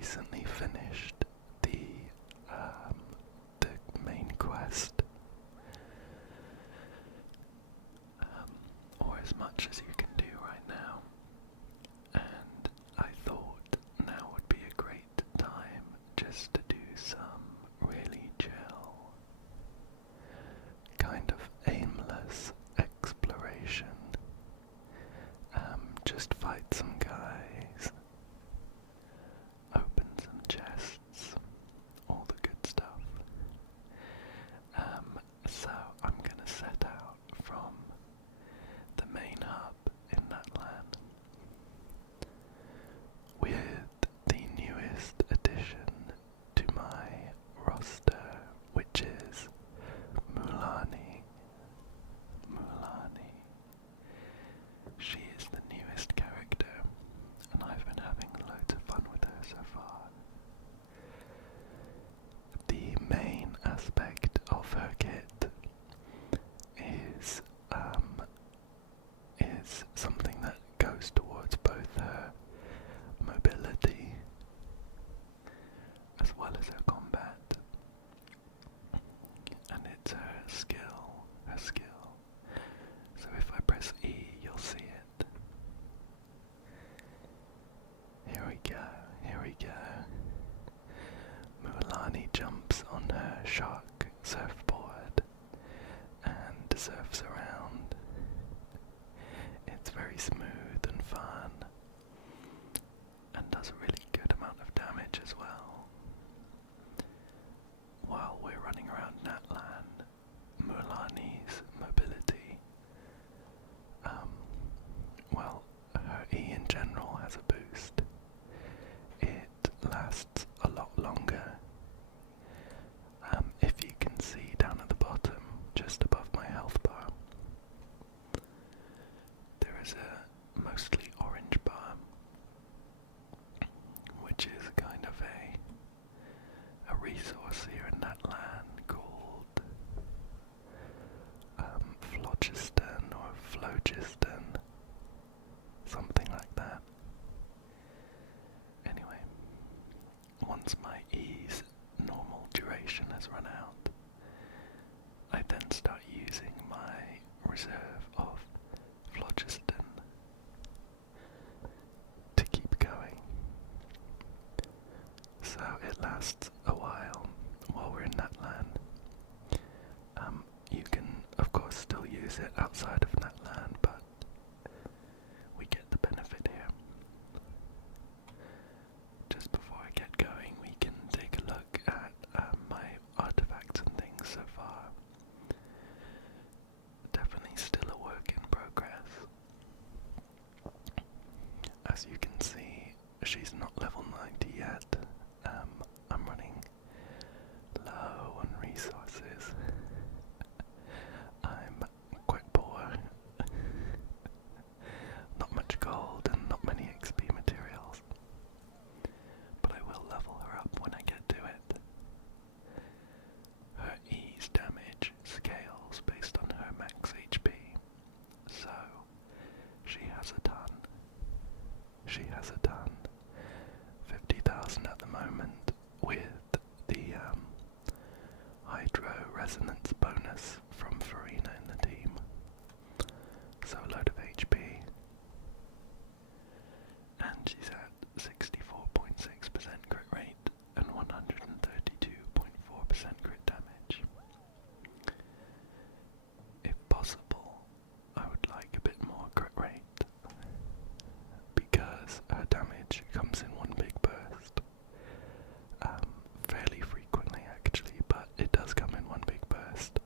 recently finished the main quest, or as much as you can do right now, and I thought now would be a great time just to do some really chill, kind of aimless exploration. Just fight some guys, open some chests, all the good stuff. So I'm gonna set out from the main hub in Natlan with the newest addition to my roster, which is Mualani. She is the newest character, and I've been having loads of fun with her so far. The main aspect of her kit is something that goes towards both her mobility as well as her combat, and it's her skill. So if I press E, you'll see it. Here we go. Mualani jumps on her shark surfboard and surfs around. It's very smooth and fun, and does a really good amount of damage as well. While we're running around Natlan, Mualani's mobility, her E in general has a boost. It lasts a lot longer. If you can see down at the bottom, just above my health bar, there is a mostly orange bar, which is kind of a resource here in Natlan called phlogiston or phlogiston, something like that. Anyway, once my E's normal duration has run out, I then start using my reserve of phlogiston to keep going. So it lasts a while we're in Natlan. You can of course still use it outside of Natlan, but we get the benefit here. Just before I get going, we can take a look at my artifacts and things so far. Definitely still a work in progress. As you can see, she's not level 90 yet. I'm running low on resources. I'm quite poor. Not much gold and not many XP materials. But I will level her up when I get to it. Her E's damage scales based on her max HP. So, she has a ton. 50,000 at the moment with the hydro resonance bonus from Farina in the team. So a load of HP. And she's at 64.6% crit rate and 132.4% crit damage. If possible, I would like a bit more crit rate, because her damage comes in one big burst. Fairly frequently actually, but it does come in one big burst.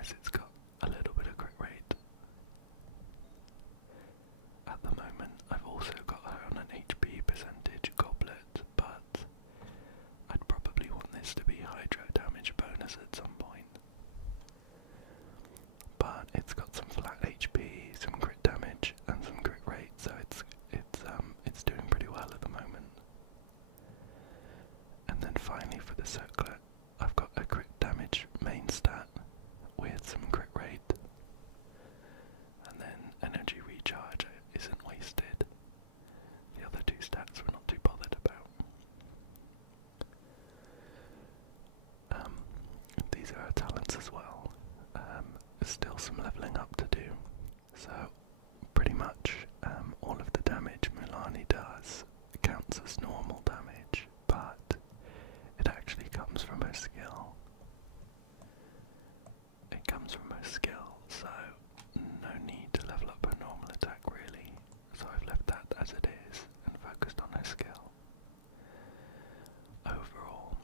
otherwise it's got a little bit of crit rate. At the moment I've also got her on an HP percentage goblet, but I'd probably want this to be hydro damage bonus at some point. But it's got some flat HP, some crit damage, and some crit rate, so it's doing pretty well at the moment. And then finally for the circlet, I've got a crit damage main stat with some crit rate, and then energy recharge isn't wasted. The other two stats we're not too bothered about. These are our talents as well. Still some leveling up to do. So pretty much all of the damage Mualani does counts as normal damage, but it actually comes from her skill. It comes from her skill, so no need to level up her normal attack really. So I've left that as it is and focused on her skill. Overall,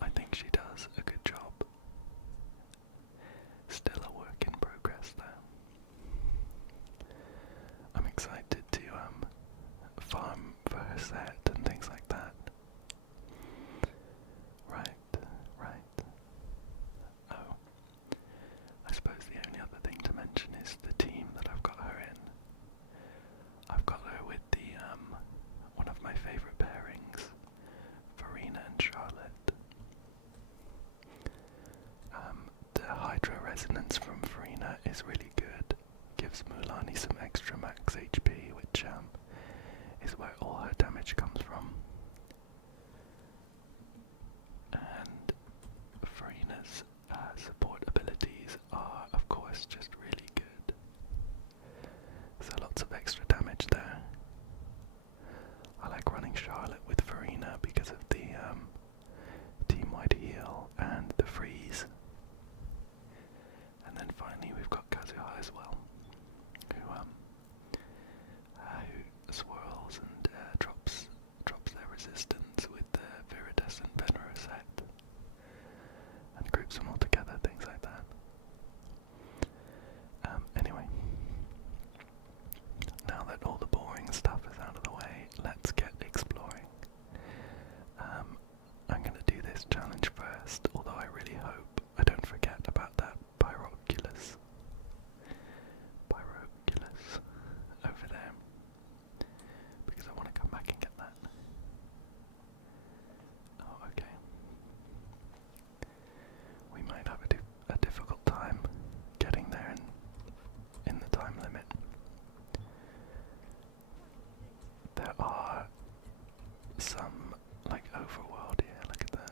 I think she does a good job. Still a work in progress though. I'm excited to farm for her set and things like that. Right. Oh, I suppose the only other thing to mention is the team that I've got her in. I've got her with the one of my favourite pairings, Farina and Charlotte. The Hydro Resonance from Farina is really good. Gives Mualani some extra max HP, which is where all her damage comes from. And Farina's support abilities are, of course, just really good. So lots of extra damage there. I like running Charlotte with Farina because of the team-wide heal and the freeze. And then finally we've got Kazuha as well, who swirls and drops their resistance with the Viridescent Venera set, and groups them all together, things like that. Anyway, now that all the boring stuff is out of the way, let's get exploring. I'm going to do this challenge first, although I really hope I don't forget about that Pyroculus over there, because I want to come back and get that. Oh, okay. We might have a difficult time getting there in the time limit. There are some, like, overworld here, look at that.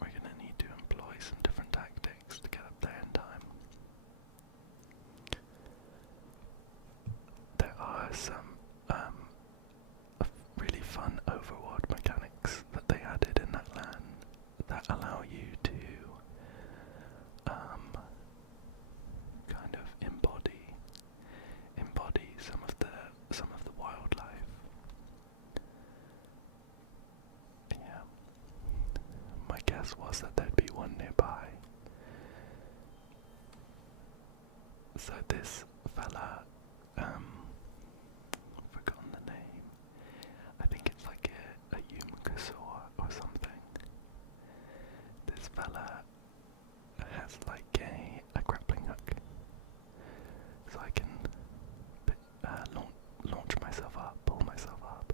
We're gonna need to employ some different tactics to get up there in time. There are some really fun overworld mechanics that they added in Natlan that allow you to kind of embody some of the wildlife. Yeah. My guess was that there'd be one nearby. So this fella, forgotten the name. I think it's like a Yumkasaur or something. This fella has like a grappling hook, so I can launch myself up, pull myself up,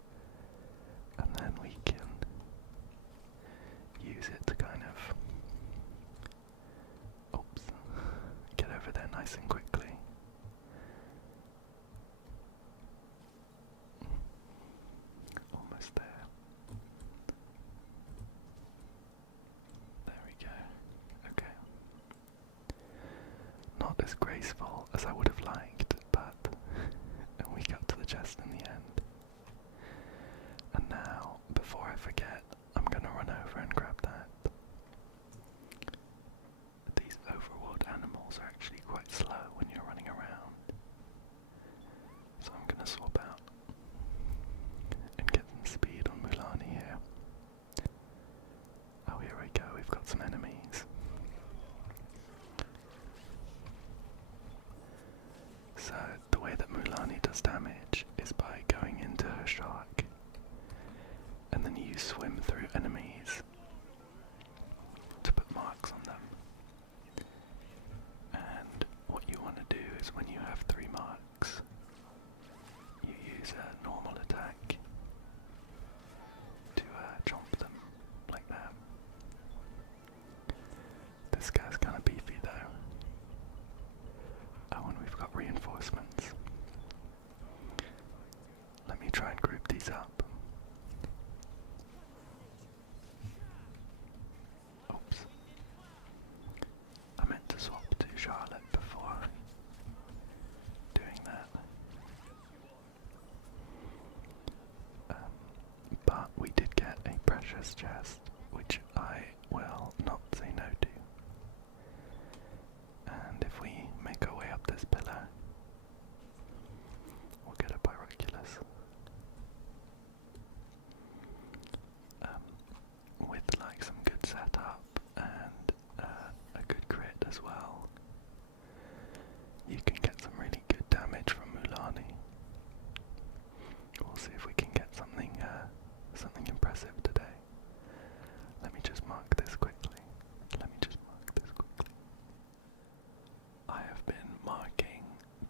and then we can use it to kind of get over there nice and quickly. Almost there. There we go. Okay. Not as graceful as I would have liked, but we got to the chest in the end. And now, before I forget, I'm gonna run over and grab that. These overworld animals are actually quite slow when you're running around. So I'm gonna swap out and get some speed on Mualani here. Oh, here we go, we've got some enemies. reinforcements. Let me try and group these up. Oops. I meant to swap to Charlotte before doing that. But we did get a precious chest, which I will not say no to. And if we make our way up this pillar, we'll get a Pyroculus. With like some good setup and a good crit as well, you can get some really good damage from Mualani. We'll see if we can get something impressive today. Let me just mark this quickly. I have been marking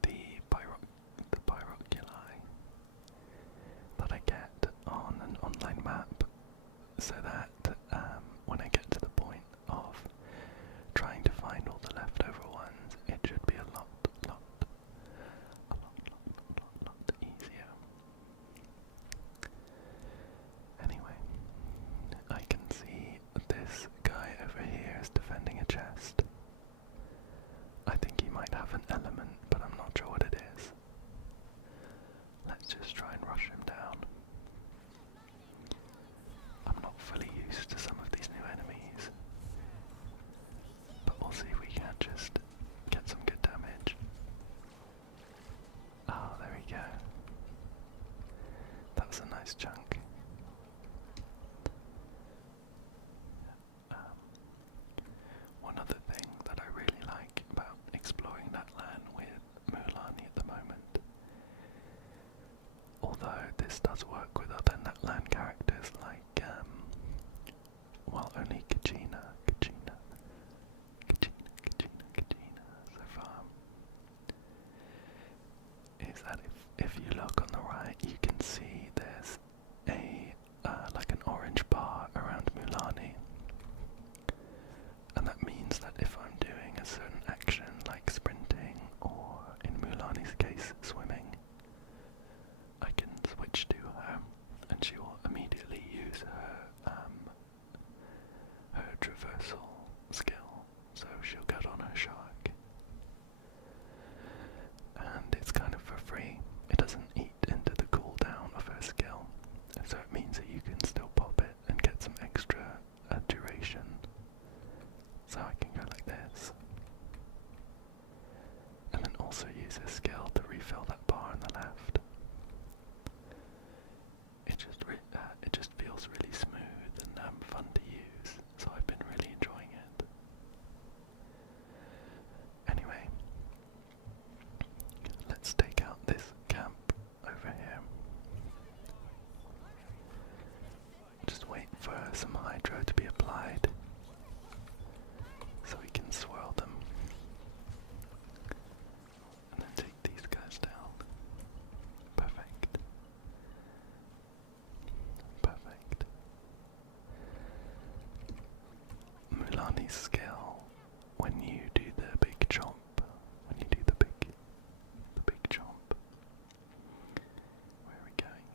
the Pyroculi that I get on an online map, so that when I get to the point of trying to find all the leftover ones, it should be a lot easier. Anyway, I can see this guy over here is defending a chest. I think he might have an element, but I'm not sure what it is. Let's just try and rush him down. I'm not fully used to some of these new enemies, but we'll see if we can't just get some good damage. Oh, there we go. That was a nice chunk. One other thing that I really like about exploring Natlan with Mualani at the moment, although this does work with other Natlan characters like, well, only Kachina so far, is that if you look on the right, you can see there's a like an orange bar around Mualani, and that means that if I'm doing a certain action like sprinting, or in Mualani's case swimming, I can switch to her and she will immediately use her traversal skill, so she'll get on her shark. And it's kind of for free. It doesn't eat into the cooldown of her skill, so it means that you can still pop it and get some extra duration. So I can go like this, and then also use her skill to refill that bar on the left. It just feels really smooth and fun to use, so I've been really enjoying it. Anyway, let's take out this camp over here. Just wait for some hydro to be applied, so we can swirl them, and then take these guys down. Perfect. Mualani's skill, when you do the big chomp, where are we going?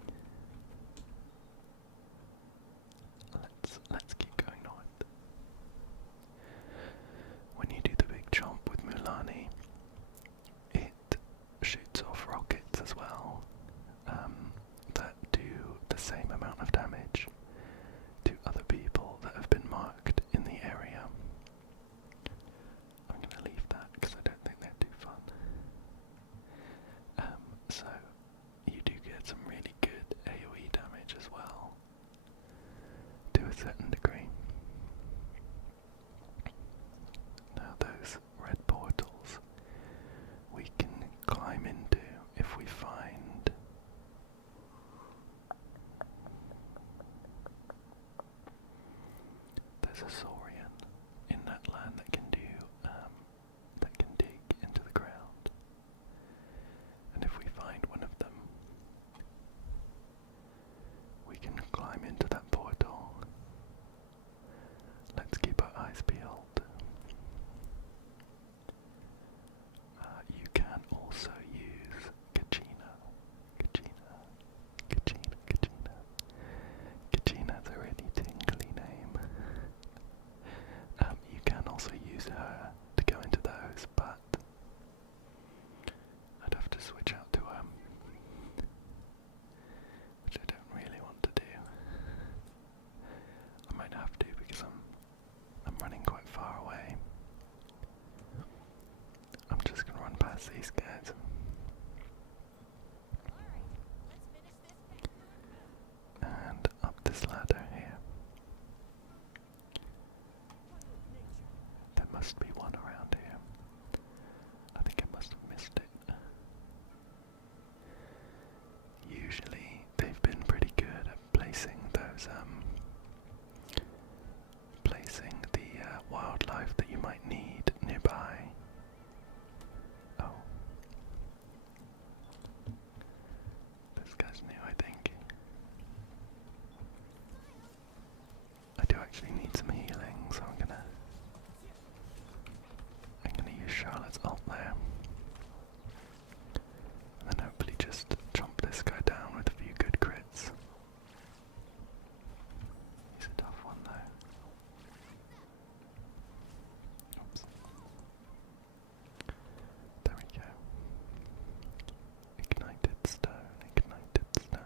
Let's keep going north. When you do the big chomp with Mualani, it shoots off rockets as well, that do the same amount of damage to other people that have been marked in the area. That's these guys. And up this ladder here. There must be one around here. I think I must have missed it. Usually they've been pretty good at placing those placing the wildlife that you might need nearby. Oh. This guy's new, I think. I do actually need some healing, so I'm gonna use Charlotte's ult there. And then hopefully just chomp this guy down with a few good crits. He's a tough one though. Oops. There we go. Ignited stone, ignited stone.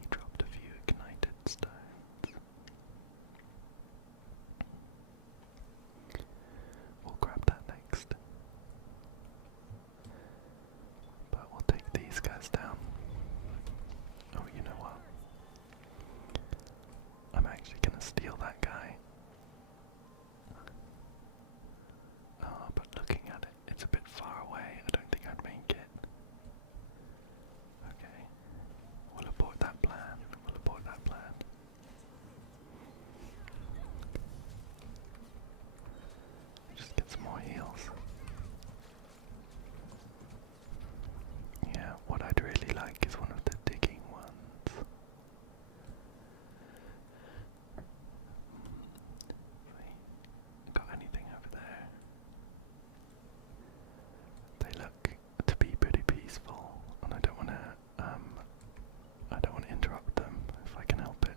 He dropped a few ignited stones. We'll grab that next. But we'll take these guys down. Oh, you know what? I'm actually gonna steal that guy. Oh, but looking at it, it's a bit far away. I don't think I'd make it. Okay. We'll abort that plan. We'll abort that plan. Just get some more heals. Yeah, what I'd really like is one of the digging ones. Got anything over there? They look to be pretty peaceful, and I don't wanna interrupt them if I can help it.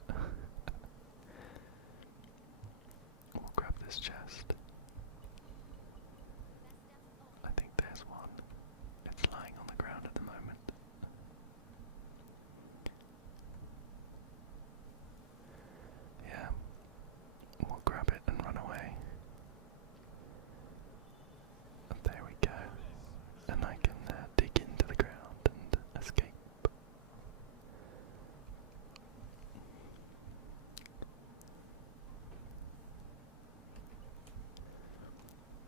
We'll grab this chest. I think there's one. It's lying on the ground at the moment. Yeah. We'll grab it and run away. There we go. And I can dig into the ground and escape.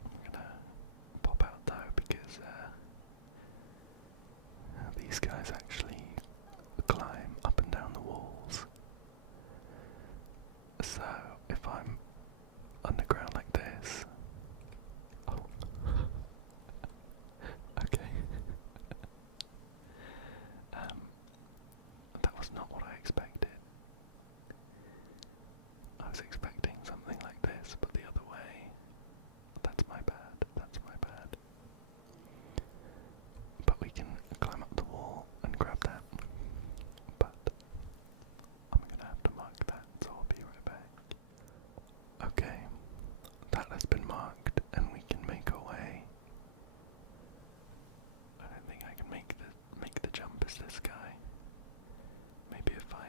I'm gonna pop out though because these guys actually climb up and down the walls. So if I'm underground like this, oh, okay. That was not what I expected. I was expecting something like this, but the other way. That's my bad. That's my bad. But we can climb up the wall and grab that. But I'm gonna have to mark that, so I'll be right back. Okay, that has been marked, and we can make our way. I don't think I can make the jump as this guy. Maybe if I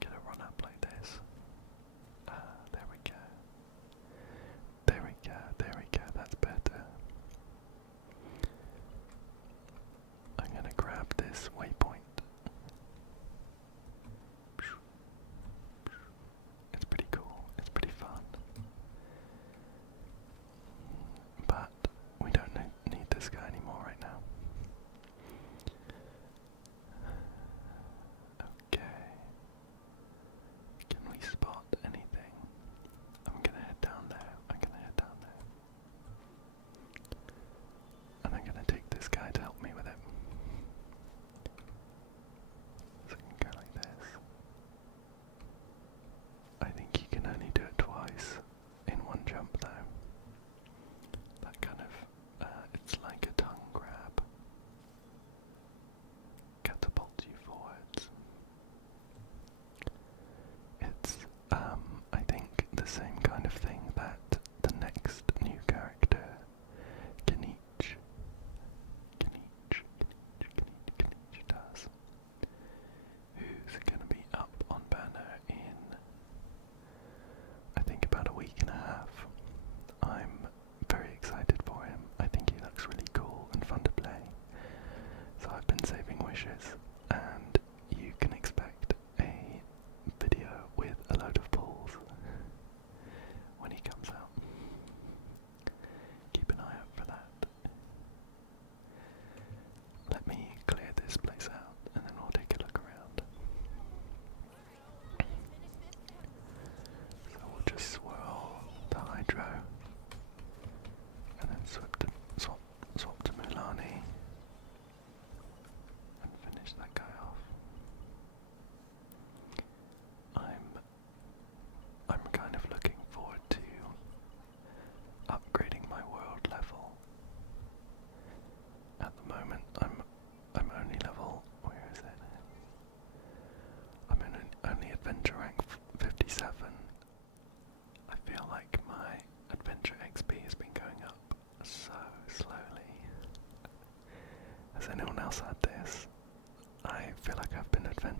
get a run up like this. There we go. There we go. There we go. That's better. I'm gonna grab this waypoint. It's pretty cool. It's pretty fun. But we don't need this guy anymore right now. Okay. Can we spot anything? I'm gonna head down there. I'm gonna head down there. And I'm gonna take this guy to help me with it. So I can go like this. I think you can only do it twice in one jump though. That kind of, it's like a tongue grab. Catapults you forwards. It's, I think the same kind of thing that the next new character, Genshin does. Who's gonna be up on banner in, I think, about a week and a half. I'm very excited for him.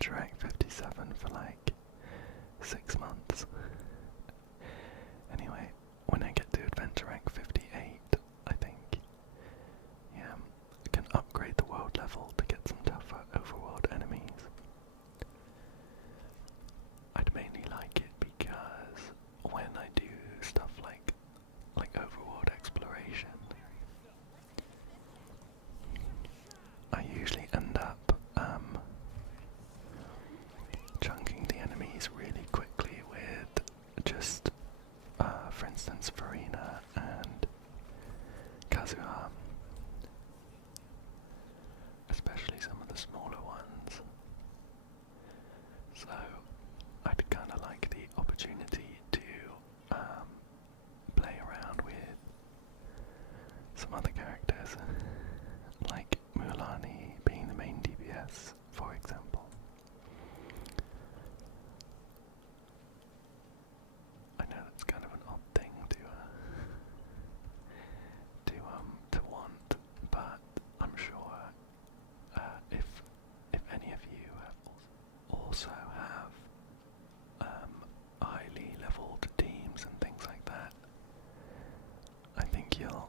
adventure rank 57 for like 6 months. Anyway, when I get to adventure rank 58, I think, yeah, I can upgrade the world level to get some tougher overworld enemies. I'd mainly like it because when I do stuff like overworld exploration, I usually end up chunking the enemies really quickly with just, for instance, Farina and Kazuha, especially some of the smaller ones. So I'd kind of like the opportunity to play around with some other characters, like Mualani being the main DPS, for example. I know that's kind of an odd thing to want, but I'm sure if any of you also have highly leveled teams and things like that, I think you'll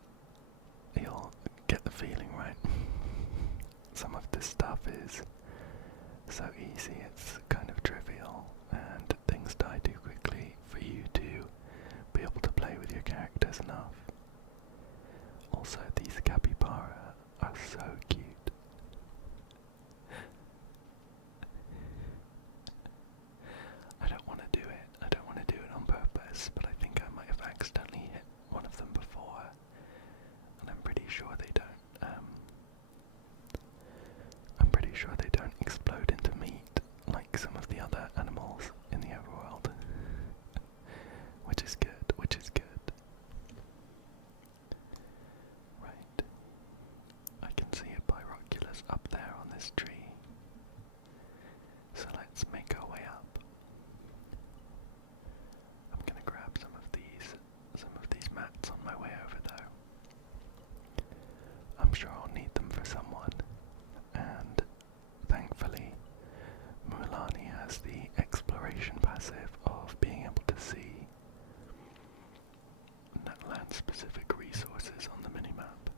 get the feeling, right? Some of this stuff is so easy, it's kind of trivial, and things die too quickly for you to be able to play with your characters enough. Also, these capybara are so cute. I don't want to do it. I don't want to do it on purpose, but I think I might have accidentally hit one of them before, and I'm pretty sure they don't. I'm pretty sure they don't explode into meat like some of the other animals in the overworld, which is good. Right, I can see a Pyroculus up there on this tree, so let's make our way up. I'm gonna grab some of these mats on my way over there. I'm sure I'll need them for someone, and thankfully Mualani has the exploration passive of being able to see Natlan specific resources on the minimap.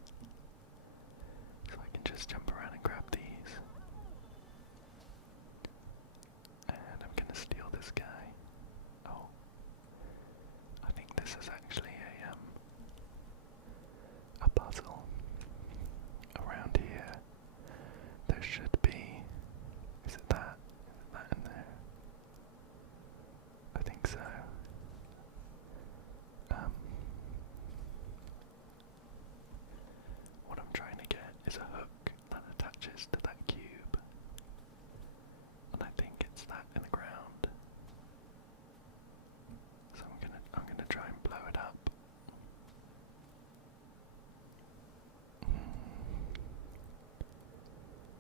So I can just jump around and grab these. And I'm gonna steal this guy. Oh, I think this is actually a puzzle. Around here, there should be. Is it that? Is that in there? I think so. What I'm trying to get is a hook that attaches to that cube, and I think it's that in the ground. So I'm gonna try and blow it up.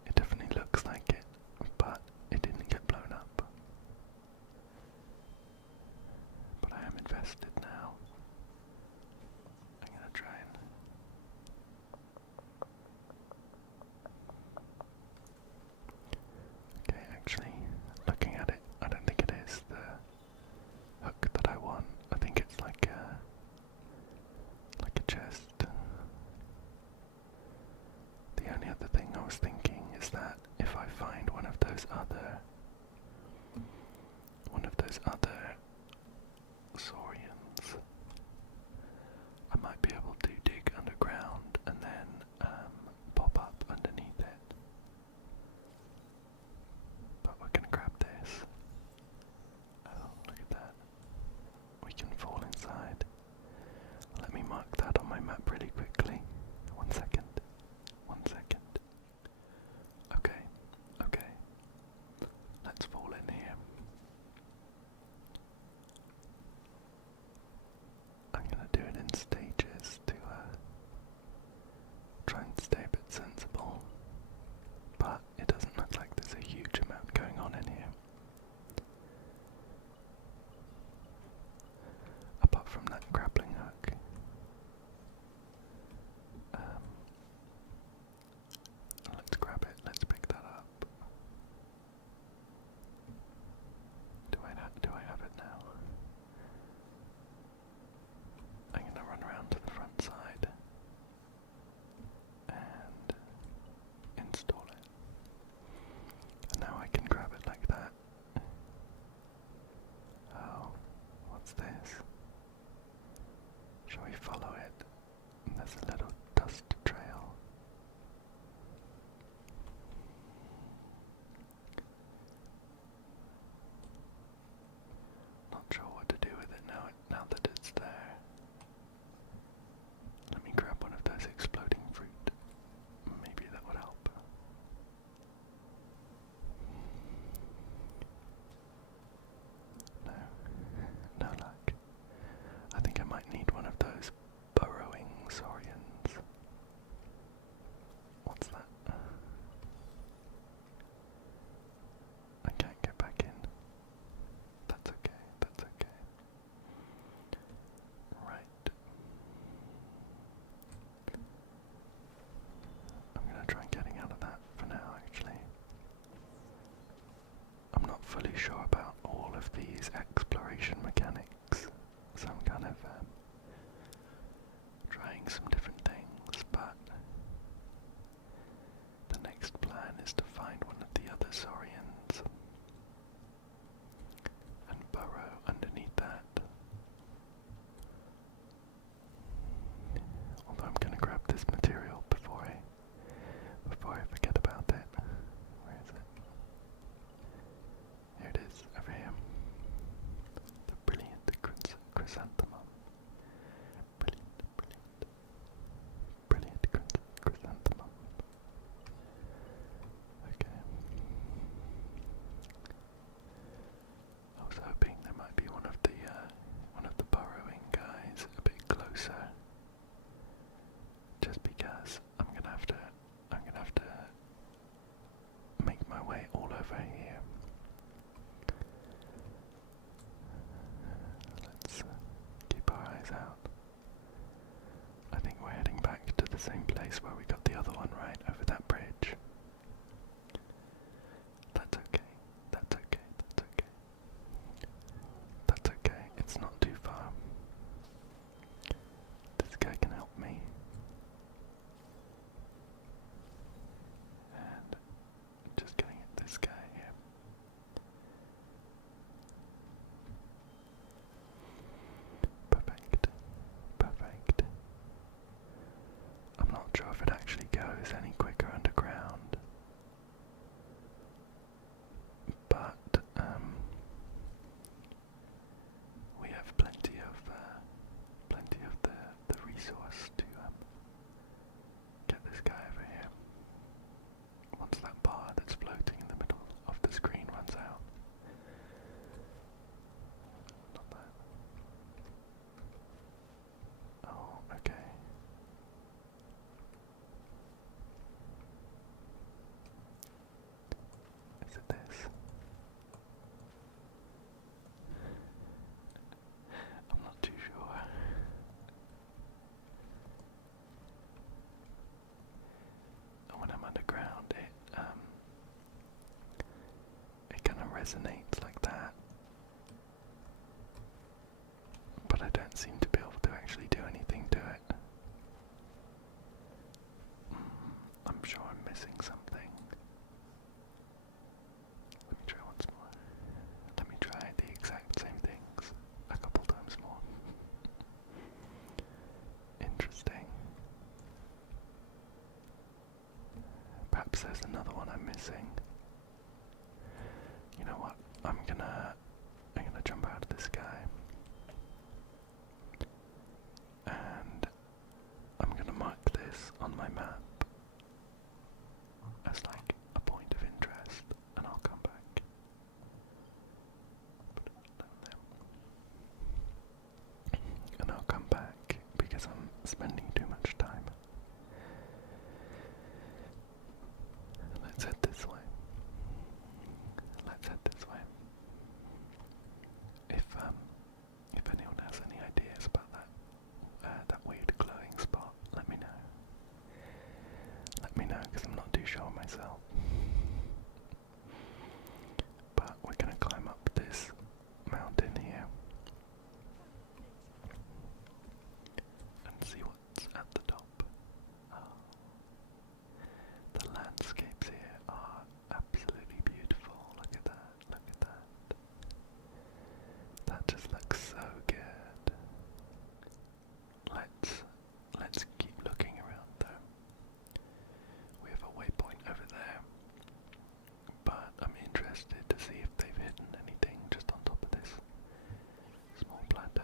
It definitely looks like it, but it didn't get blown up. But I am invested now. I'm gonna try and... Okay, actually, looking at it, I don't think it is the hook that I want. I think it's like a chest. The only other thing I was thinking is that if I find one of those other saurians, might need one of those burrowing saurians. What's that? I can't get back in. That's okay, that's okay. Right. I'm gonna try getting out of that for now, actually. I'm not fully sure about all of these exploration mechanics, so I'm kind of trying some different things, but the next plan is to find one of the other saurians and burrow underneath that. Although I'm gonna grab this material before I forget about it. Where is it? Here it is, over here. The brilliant chrysanthemum. Brilliant chrysanthemum. Okay. I was hoping there might be one of the burrowing guys a bit closer. Just because I'm gonna have to make my way all over here. Let's keep our eyes out. I think we're heading back to the same place where we got the other one, right? Over that bridge. That's okay. That's okay. That's okay. That's okay. It's not too far. This guy can help me. And just getting at this guy here. Perfect. Perfect. I'm not sure if it actually goes any quicker underground. But we have plenty of the resource to get this guy over here. Once that bar that's floating in the middle of the screen runs out. Not that. Oh, okay. Is it this? I'm not too sure. And when I'm underground, it kind of resonates like that. But I don't seem to be able to actually do anything to it. I'm sure I'm missing something. Let me try once more. Let me try the exact same things a couple times more. Interesting. Perhaps there's another one I'm missing. You know what? I'm gonna jump out of this guy. And I'm gonna mark this on my map as like a point of interest, and I'll come back. Put it down there. And I'll come back because I'm spending too much time. Let's head this way. Let's head this way. If anyone has any ideas about that weird glowing spot, let me know. Let me know, because I'm not too sure myself. But we're gonna climb up this mountain here and see what's at the top. The landscapes here are absolutely beautiful. Look at that, look at that. That just looks so good. Let's keep looking around though. We have a waypoint over there, but I'm interested to see if they've hidden anything just on top of this small plateau.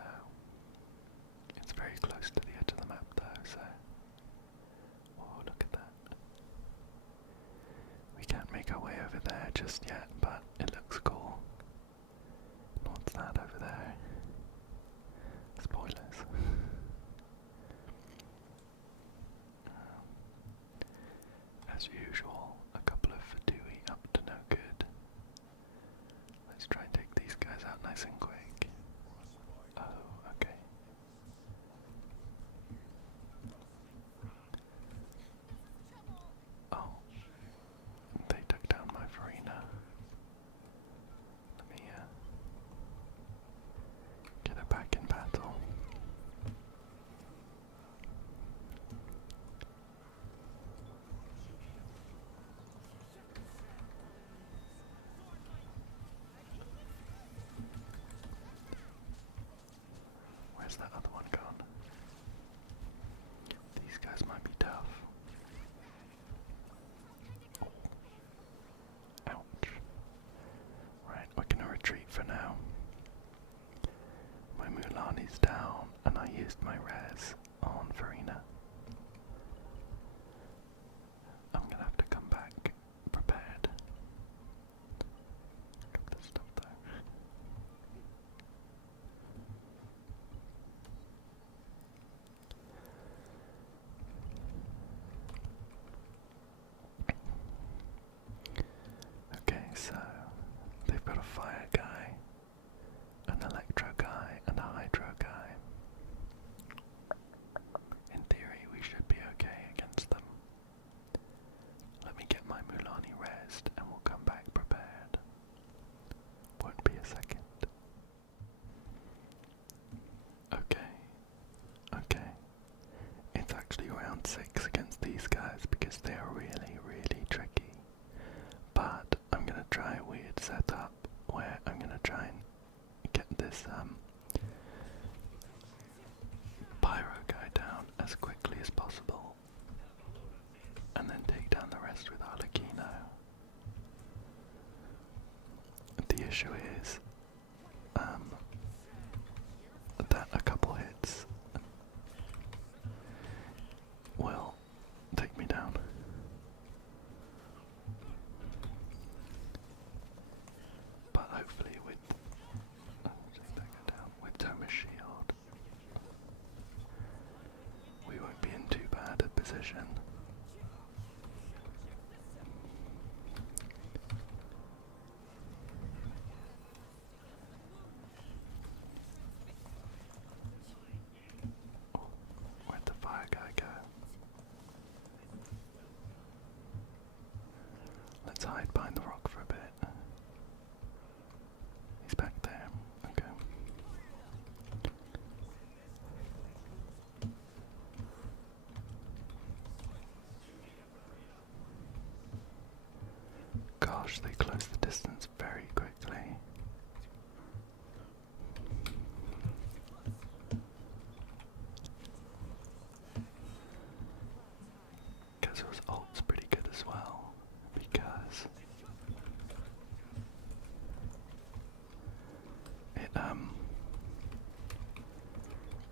It's very close to the edge of the map though, so... Whoa, look at that. We can't make our way over there just yet, but it looks cool. What's that over there? Spoilers. Where's that other one gone? These guys might be tough. Oh. Ouch. Right, we're gonna retreat for now. My Mualani's down, and I used my res on Farina. I'm gonna have to come back prepared. Got this stuff though. Okay, so they've got a fire guy, an electro guy, and a hydro guy. In theory, we should be okay against them. Let me get my Mualani rest and we'll come back prepared. Won't be a second. Okay. It's actually round 6 against these guys because they are really, really tricky. But I'm gonna try a weird setup where I'm gonna try and get this pyro guy down as quickly as possible and then take down the rest with Arlecchino. The issue is that a couple hits will take me down. But hopefully with Thomas Shield we won't be in too bad a position. Oh, where'd the fire guy go? Let's hide behind the rock for a bit. He's back there. Okay. Gosh, they close the distance very quickly. Kazuo's ult's pretty good as well, because it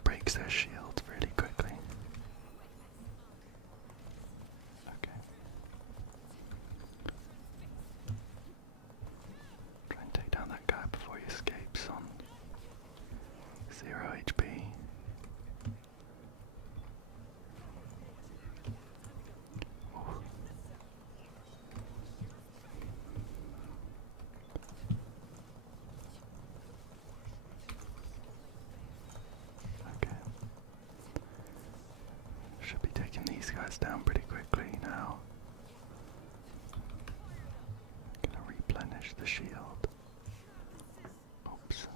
breaks their shields really quickly. Okay. Try and take down that guy before he escapes on 0 HP. Ooh. Okay. Should be taking these guys down pretty quickly now. Gonna replenish the shield. Oops.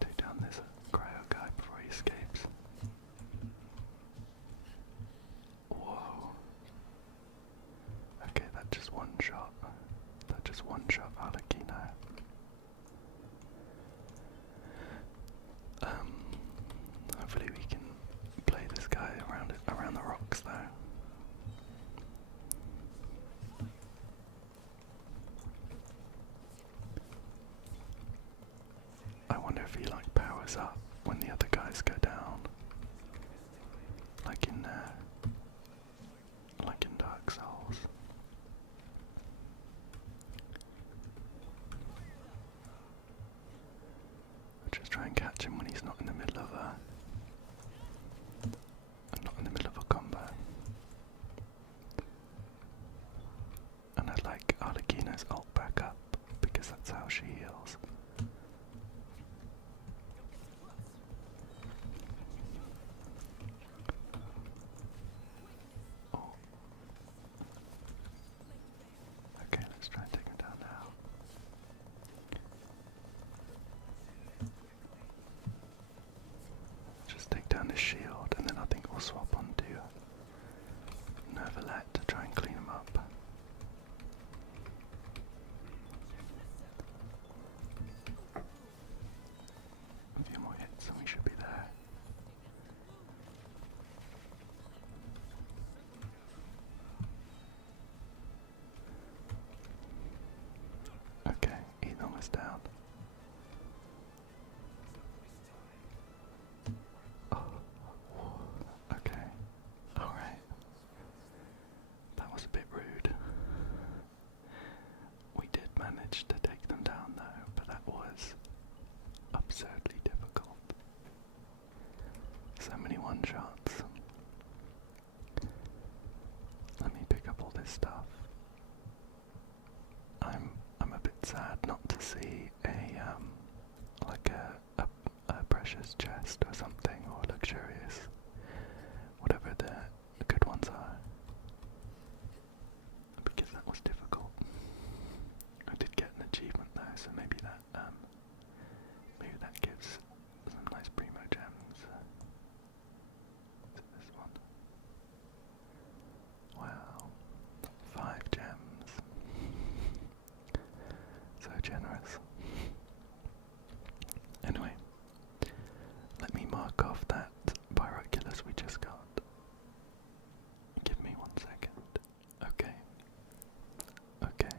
Take down this cryo guy before he escapes. Whoa. Okay, that just one shot. Arlecchino. Hopefully we can play this guy around the rocks though. I wonder if he like powers up when the other guys go down. Like in Dark Souls. I'll just try and catch him when he's not in the middle of a combo. And I'd like Arlecchino's ult back up because that's how she heals. Oh. Okay, let's try and take him down now. Just take down his shield and then I think we'll swap onto Nervalet to try and clean him up. us down. Oh, okay. Alright. That was a bit rude. We did manage to take them down though, but that was absurdly difficult. So many one-shots. Let me pick up all this stuff. I'm a bit sad not to see like a precious chest or something, or luxurious, whatever the good ones are, because that was difficult. I did get an achievement though, so maybe that gives some nice primo gems. Is it this one? Wow, 5 gems. So generous. Anyway, let me mark off that binoculars we just got. Give me 1 second. Okay. Okay.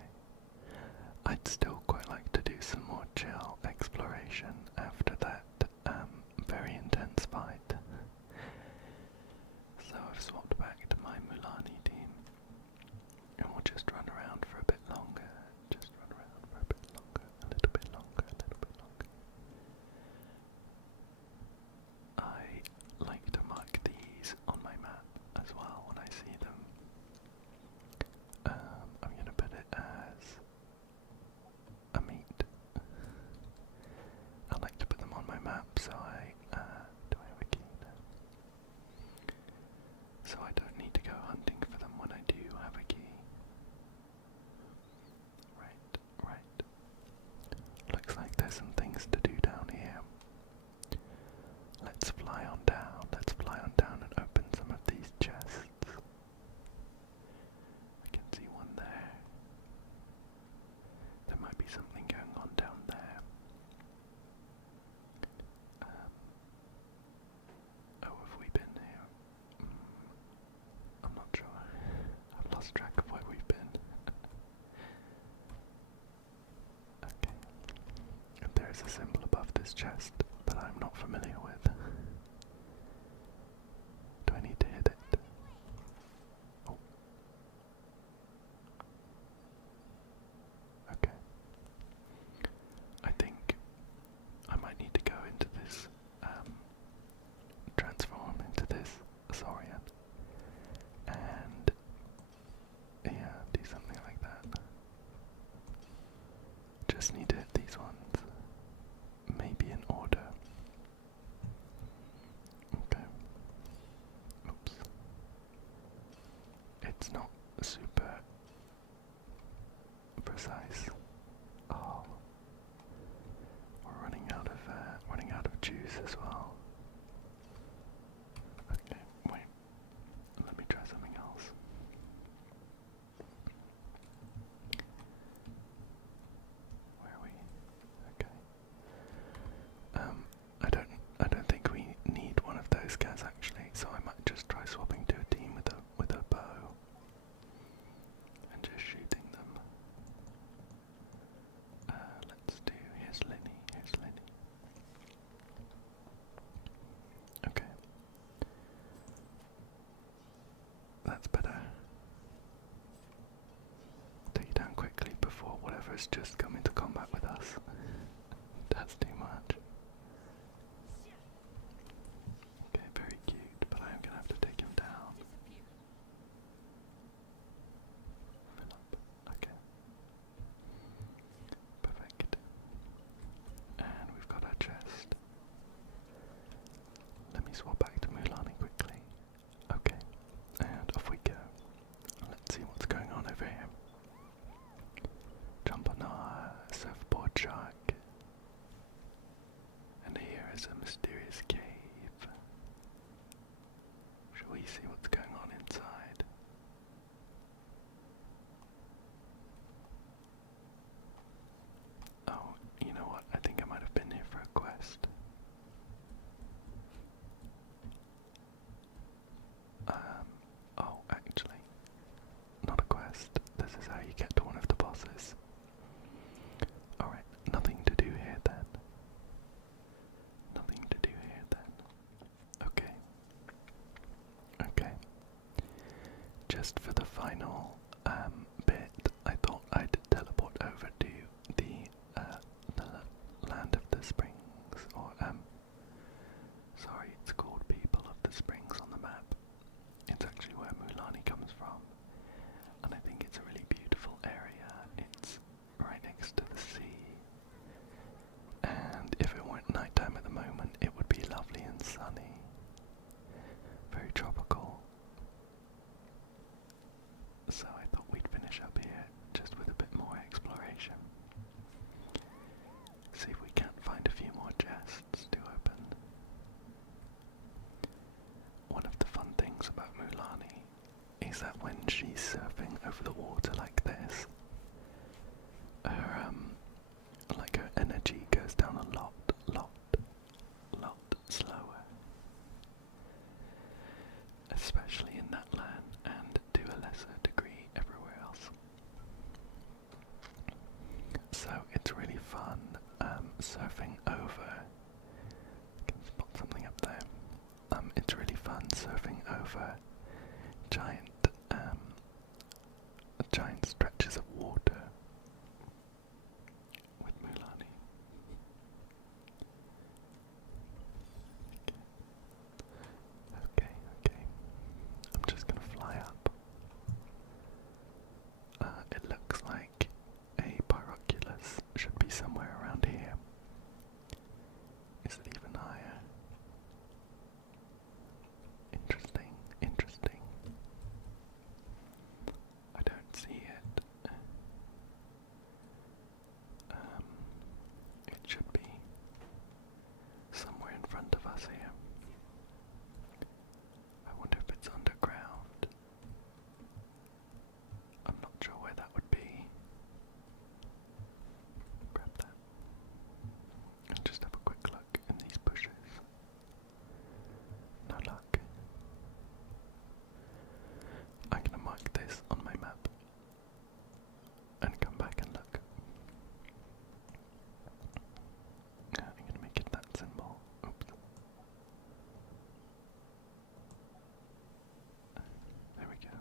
I'd still quite like to do some more chill exploration after that very intense fight. So I've swapped back to my Mualani team, and we'll just run around for a bit longer. Just run around for a bit longer, a little bit longer, a little bit longer. I like to mark these on my map as well when I see them. I'm going to put it as a meat. I like to put them on my map so do I have a key now? So I don't need to go hunting for them when I do have a key. Right. Looks like there's some things to do down here. Let's fly on down. Let's fly on down and open some of these chests. I can see one there. There might be something going on down there. Oh, have we been here? I'm not sure. I've lost track of where we've been. Okay. There is a symbol above this chest that I'm not familiar with. Do I need to hit it? Oh. Okay. I think I might need to go into this, transform into this Saurian, and yeah, do something like that. Just need to hit these ones, maybe in order. Okay. Oops. It's not super precise. Oh, we're running out of juice as well. Okay, wait. Let me try something else. Where are we? Okay. I don't think we need one of those guys actually, so I might just try swapping to a team with a bow and just shooting them. Let's do, here's Lenny. Okay. That's better. Take it down quickly before whatever's just come into combat with us. That's too much. Okay, very cute, but I am gonna have to take him down. Fill up. Okay. Perfect. And we've got our chest. Let me swap back to Mualani quickly. Okay, and off we go. Let's see what's going on over here. Jump on our surfboard shark. just for the final bit, I thought I'd teleport over to the land of the springs, or sorry, it's called People of the Springs on the map. It's actually where Mualani comes from, and I think it's a really beautiful area. It's right next to the sea, and if it weren't nighttime at the moment, it would be lovely and sunny. Very tropical. So I thought we'd finish up here just with a bit more exploration. See if we can't find a few more chests to open. One of the fun things about Mualani is that when she's surfing over the water like this, her her energy goes down a lot slower. Especially in Natlan, and to a lesser degree everywhere else. So it's really fun surfing over. I can spot something up there. It's really fun surfing over giant stretches of water with Mualani. Okay. I'm just gonna fly up. It looks like a pyroculus should be somewhere around here. Is it even higher? Interesting. I don't see it. It should be somewhere in front of us here. I wonder if it's underground. I'm not sure where that would be. Grab that. And just have a quick look in these bushes. No luck. I'm gonna mark this on my map and come back and look. I'm gonna make it that symbol. Oops. There we go.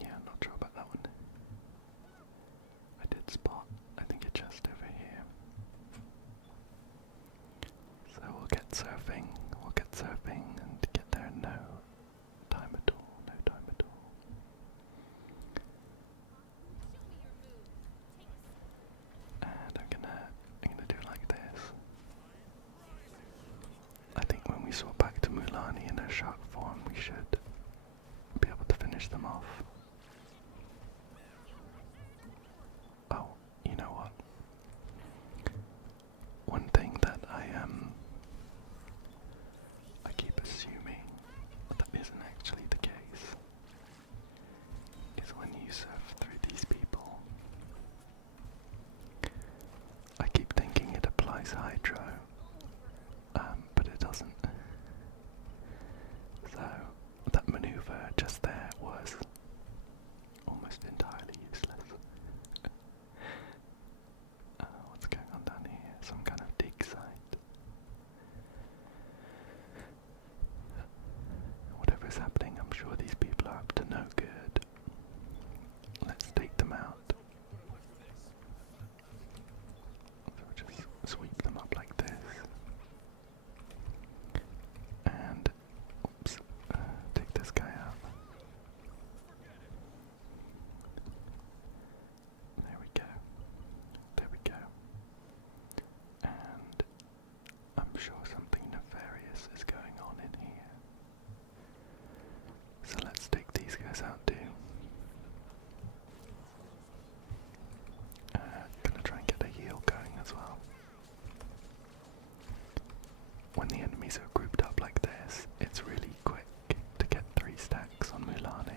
Yeah, I'm not sure about that one. I did spot, I think, a chest over here. So we'll get surfing and get there in no time at all. And I'm gonna do like this. I think when we swap back to Mualani in her shark form, we should be able to finish them off. Oh, you know what? One thing that I keep assuming that isn't actually the case is when you surf through these people. I keep thinking it applies hydro, but it doesn't. So that maneuver just there was almost entirely useless. What's going on down here? Some kind of dig site. Whatever's happening, I'm sure these people are up to no good. Let's take them out. So just sweep them up like this. And, oops, take this guy out. There we go. And I'm sure something nefarious is going on in here. So let's take these guys out too. Gonna try and get a heal going as well. When the enemies are grouped up like this, it's really quick to get 3 stacks on Mualani.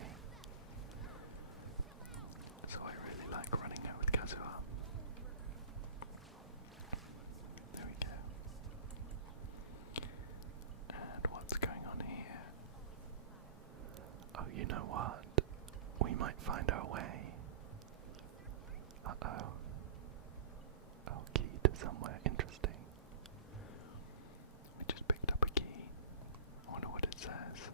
So I really like running out with Kazuha. There we go. And what's going on here? Oh, you know what? We might find our way. Uh-oh. Oh, key to somewhere interesting. We just picked up a key. I wonder what it says.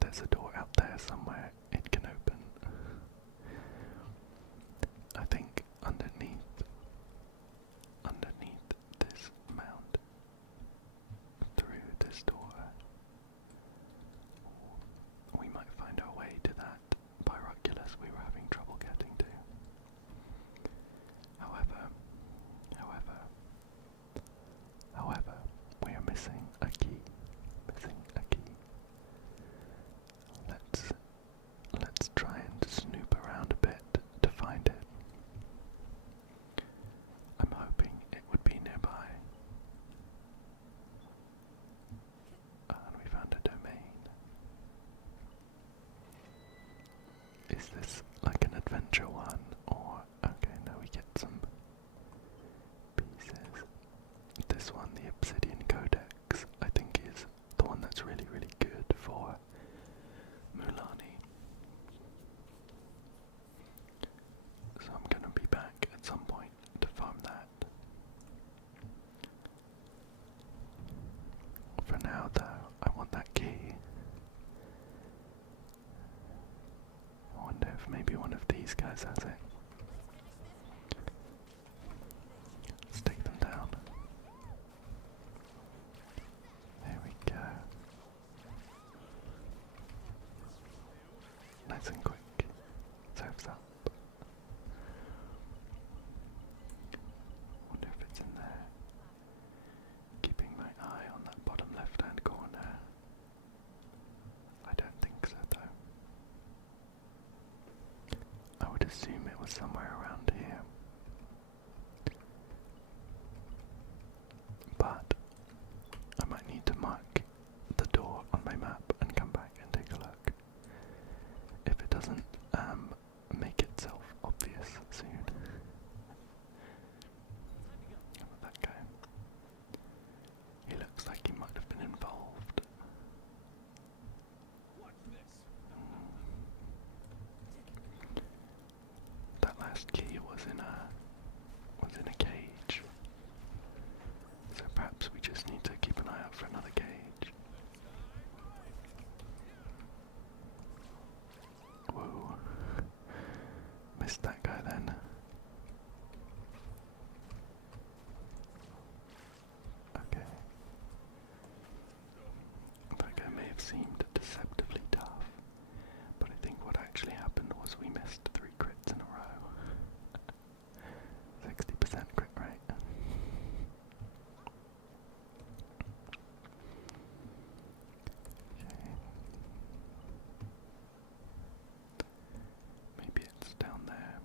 there's a door out there somewhere it can open. I think underneath this mound, through this door, we might find our way to that Pyroculus we were having trouble getting to. However, we are missing a key. Let's try and snoop around a bit to find it. I'm hoping it would be nearby. And we found a domain. Is this like an adventure one, or okay, no, we get some pieces. This one, the Obsidian Codex, I think is the one that's really, really good for Mualani. So I'm gonna be back at some point to farm that. For now though, I want that key. I wonder if maybe one of these guys has it. Let's take them down. There we go. Nice and quick. Serves up. Wonder if it's in there. Keeping my eye on that bottom left-hand corner. I don't think so though. I would assume it was somewhere around here. But I might need to mark the door on my map and come back and take a look. If it doesn't make itself obvious soon. How about that guy? He looks like he might have been involved. That last key was in a cage. So perhaps we just need to keep an eye out for another cage. Whoa. Missed that guy then. Okay. That guy may have seemed deceptively tough, but I think what actually happened was we missed 3 crits in a row. 60% crit rate. Okay. Maybe it's down there.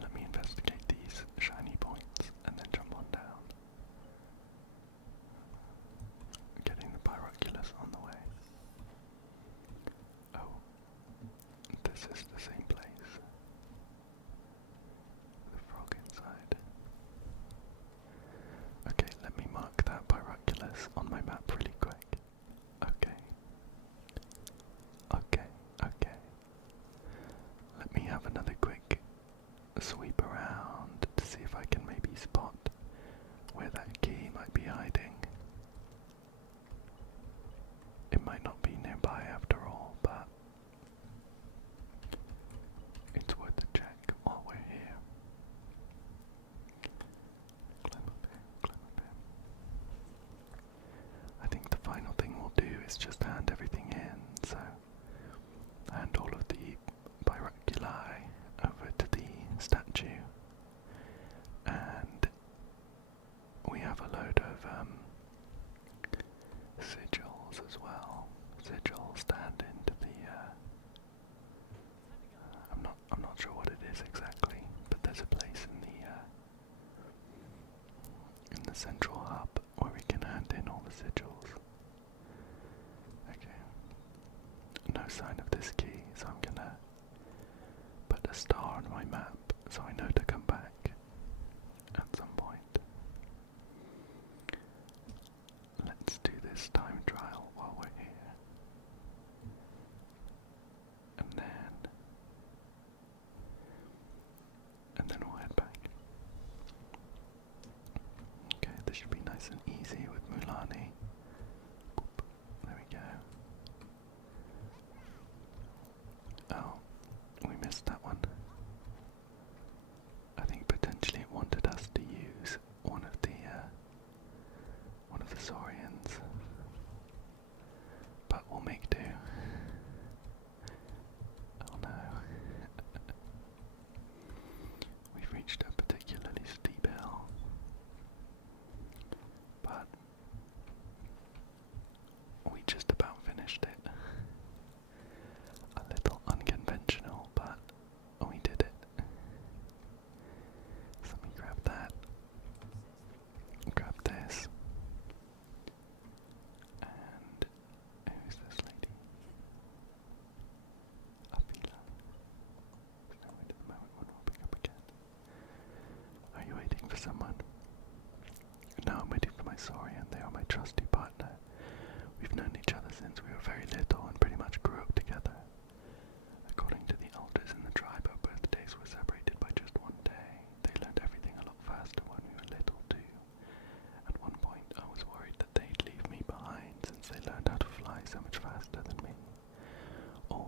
Let me investigate these shiny points and then jump on down. Getting the Pyroculus on the way. Oh, this is the same place. The frog inside. Okay, let me mark that Pyroculus on my map really quick. Okay. Let me have another quick sweep around to see if I can maybe spot where that key might be hiding. It might not be nearby after all, but it's worth a check while we're here. Climb up here. I think the final thing we'll do is just hand everything in, so hand all of the Pyroculi over to the statue, and we have a load of sigils as well. Sigils stand into the I'm not sure what it is exactly, but there's a place in the central hub where we can hand in all the sigils. Okay. No sign of this key, so I'm gonna put a star on my map so I know to come back at some point. Let's do this time trial while we're here. And then we'll head back. Okay, this should be nice and easy with Mualani. Boop. There we go.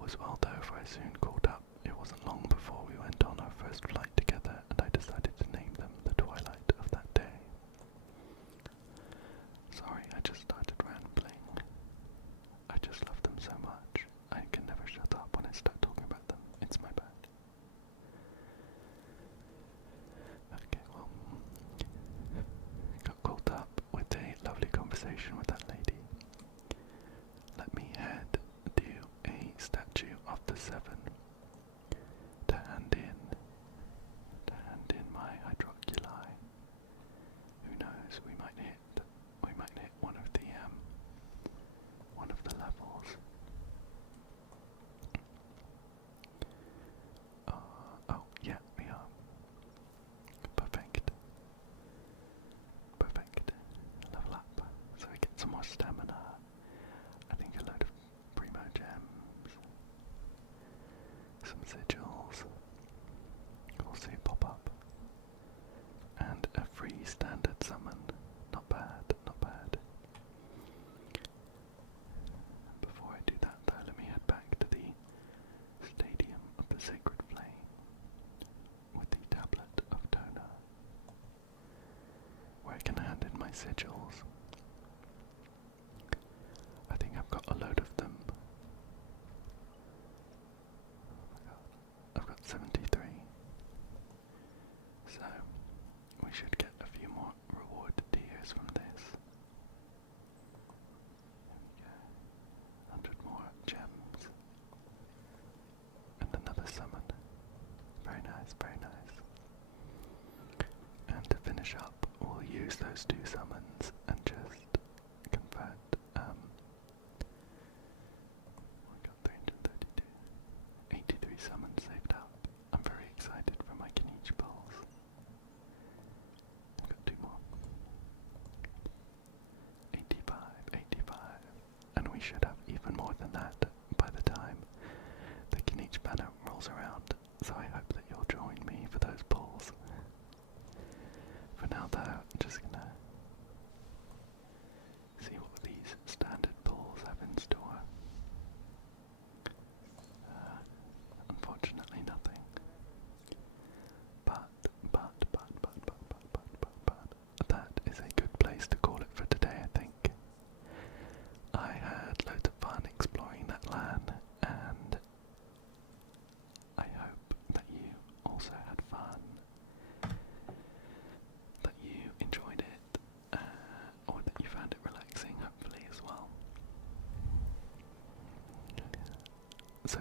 as well though, for I soon caught up. It wasn't long before we went on our first flight together, and I decided to name them the twilight of that day. Sorry, I just started rambling. I just love them so much. I can never shut up when I start talking about them. It's my bad. Okay, well, got caught up with a lovely conversation with that lady. Let me head to a statue of the Seven to hand in my hydroculi. Who knows? We might hit one of the levels. Oh yeah, we are. Perfect. Level up, so we get some more stamina. I think a load of primo gems, some sigils. We'll see pop up, and a free standard summon. Not bad, not bad. Before I do that though, let me head back to the Stadium of the Sacred Flame with the Tablet of Toner, where I can hand in my sigils. I think I've got a load of them. Oh my god, I've got 73. So, we should get a few more reward tiers from this. There we go. 100 more gems. And another summon. Very nice, very nice. And to finish up, we'll use those two summons and just convert, we got 332. 83 summons saved up. I'm very excited for my Genshin pulls. I've got 2 more. 85. And we should have even more than that by the time the Genshin banner rolls around. So I hope that you'll join me for those pulls. For now though, I'm just gonna see what these standard pulls have in store. Unfortunately nothing. But, that is a good place to call it for today, I think. I had loads of fun exploring Natlan, and I hope that you also had fun, that you enjoyed it, or that you found it relaxing, hopefully, as well. So